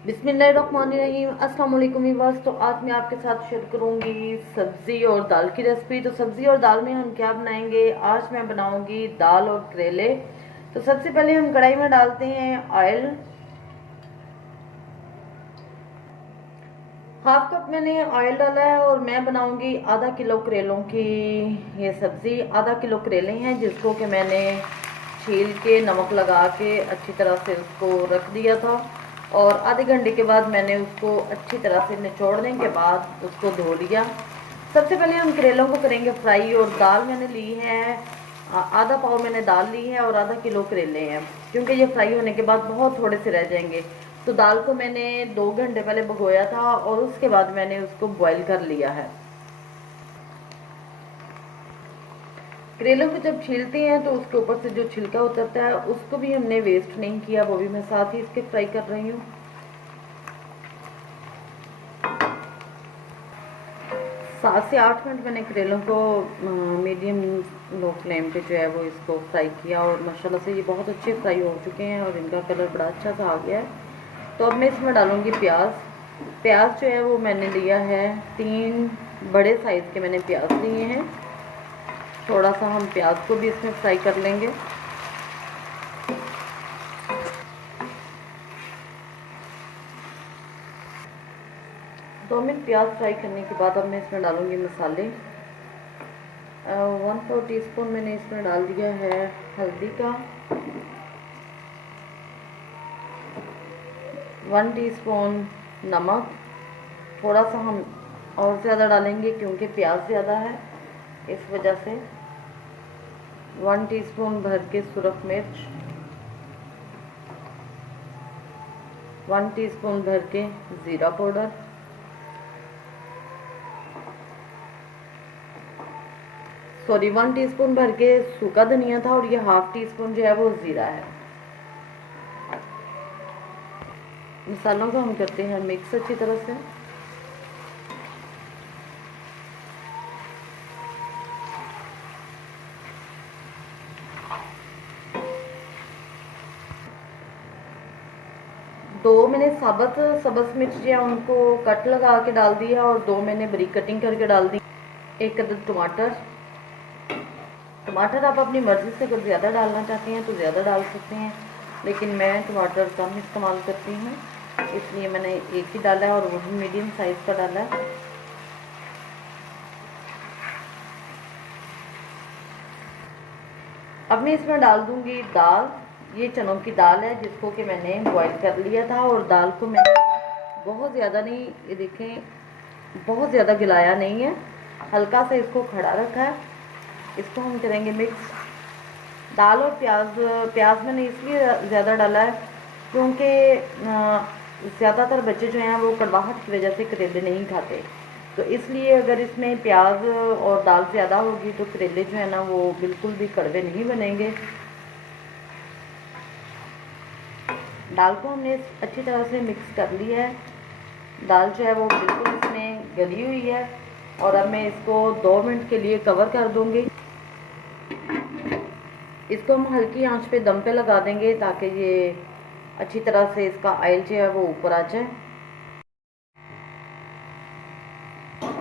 बिस्मिल्लाहिर्रहमानिर्रहीम। अस्सलाम वालेकुम व्यूअर्स। तो आज मैं आपके साथ शेयर करूंगी सब्जी और दाल की रेसिपी। तो सब्जी और दाल में हम क्या बनाएंगे, आज मैं बनाऊंगी दाल और करेले। तो सबसे पहले हम कढ़ाई में डालते हैं ऑयल। हाफ कप मैंने ऑयल डाला है और मैं बनाऊंगी आधा किलो करेलों की ये सब्जी। आधा किलो करेले हैं जिसको कि मैंने छील के नमक लगा के अच्छी तरह से उसको रख दिया था और आधे घंटे के बाद मैंने उसको अच्छी तरह से निचोड़ने के बाद उसको धो लिया। सबसे पहले हम करेलों को करेंगे फ्राई। और दाल मैंने ली है आधा पाव मैंने दाल ली है और आधा किलो करेले हैं, क्योंकि ये फ्राई होने के बाद बहुत थोड़े से रह जाएंगे। तो दाल को मैंने 2 घंटे पहले भिगोया था और उसके बाद मैंने उसको बॉईल कर लिया है। करेलों को जब छीलते हैं तो उसके ऊपर से जो छिलका उतरता है उसको भी हमने वेस्ट नहीं किया, वो भी मैं साथ ही इसके फ्राई कर रही हूँ। 7 से 8 मिनट मैंने करेलों को मीडियम लो फ्लेम पे जो है वो इसको फ्राई किया और माशाल्लाह से ये बहुत अच्छे फ्राई हो चुके हैं और इनका कलर बड़ा अच्छा सा आ गया है। तो अब मैं इसमें डालूंगी प्याज। प्याज जो है वो मैंने लिया है 3 बड़े साइज़ के मैंने प्याज लिए हैं। थोड़ा सा हम प्याज को भी इसमें फ्राई कर लेंगे। दो मिनट प्याज फ्राई करने के बाद अब मैं इसमें डालूंगी मसाले। 1/4 टीस्पून मैंने इसमें डाल दिया है हल्दी का। 1 टीस्पून नमक। थोड़ा सा हम और ज़्यादा डालेंगे क्योंकि प्याज ज़्यादा है, इस वजह से 1 टीस्पून भर के सुरख मिर्च। 1 टीस्पून भर के ज़ीरा पाउडर। सॉरी 1 टीस्पून भर के सूखा धनिया था और ये हाफ टी स्पून जो है वो ज़ीरा है। मसालों को हम करते हैं मिक्स अच्छी तरह से। दो मैंने साबुत सब्ज़ मिर्च जो है उनको कट लगा के डाल दिया और 2 मैंने बारीक कटिंग करके डाल दी। 1 अदद टमाटर। टमाटर आप अपनी मर्ज़ी से अगर ज़्यादा डालना चाहते हैं तो ज़्यादा डाल सकते हैं, लेकिन मैं टमाटर कम इस्तेमाल करती हूँ इसलिए मैंने एक ही डाला है और वो भी मीडियम साइज़ का डाला है। अब मैं इसमें डाल दूंगी दाल। ये चनों की दाल है जिसको कि मैंने बॉईल कर लिया था और दाल को मैंने बहुत ज़्यादा नहीं, ये देखें, बहुत ज़्यादा गिलाया नहीं है, हल्का सा इसको खड़ा रखा है। इसको हम करेंगे मिक्स। दाल और प्याज मैंने इसलिए ज़्यादा डाला है क्योंकि ज़्यादातर बच्चे जो हैं वो कड़वाहट की वजह से करेले नहीं खाते। तो इसलिए अगर इसमें प्याज और दाल ज़्यादा होगी तो करेले जो है ना वो बिल्कुल भी कड़वे नहीं बनेंगे। दाल को हमने अच्छी तरह से मिक्स कर लिया है। दाल जो है वो बिल्कुल इसमें गली हुई है और अब मैं इसको 2 मिनट के लिए कवर कर दूंगी। इसको हम हल्की आंच पे दम पे लगा देंगे ताकि ये अच्छी तरह से इसका ऑयल जो है वो ऊपर आ जाए।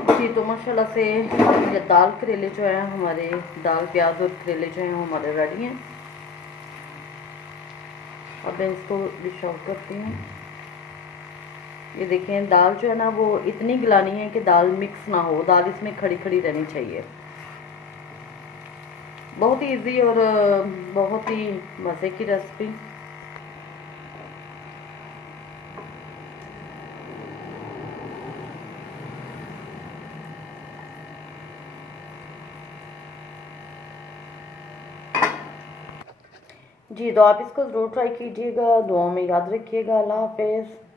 जी तो माशाल्लाह से ये दाल करेले जो है हमारे, दाल प्याज और करेले जो हैं हमारे रेडी हैं। अब मैं इसको डिश आउट करती हूँ। ये देखें दाल जो है ना वो इतनी गलानी है कि दाल मिक्स ना हो, दाल इसमें खड़ी खड़ी रहनी चाहिए। बहुत ही इजी और बहुत ही मज़े की रेसिपी। जी तो आप इसको ज़रूर ट्राई कीजिएगा। दुआओं में याद रखिएगा। अल्लाह हाफिज़।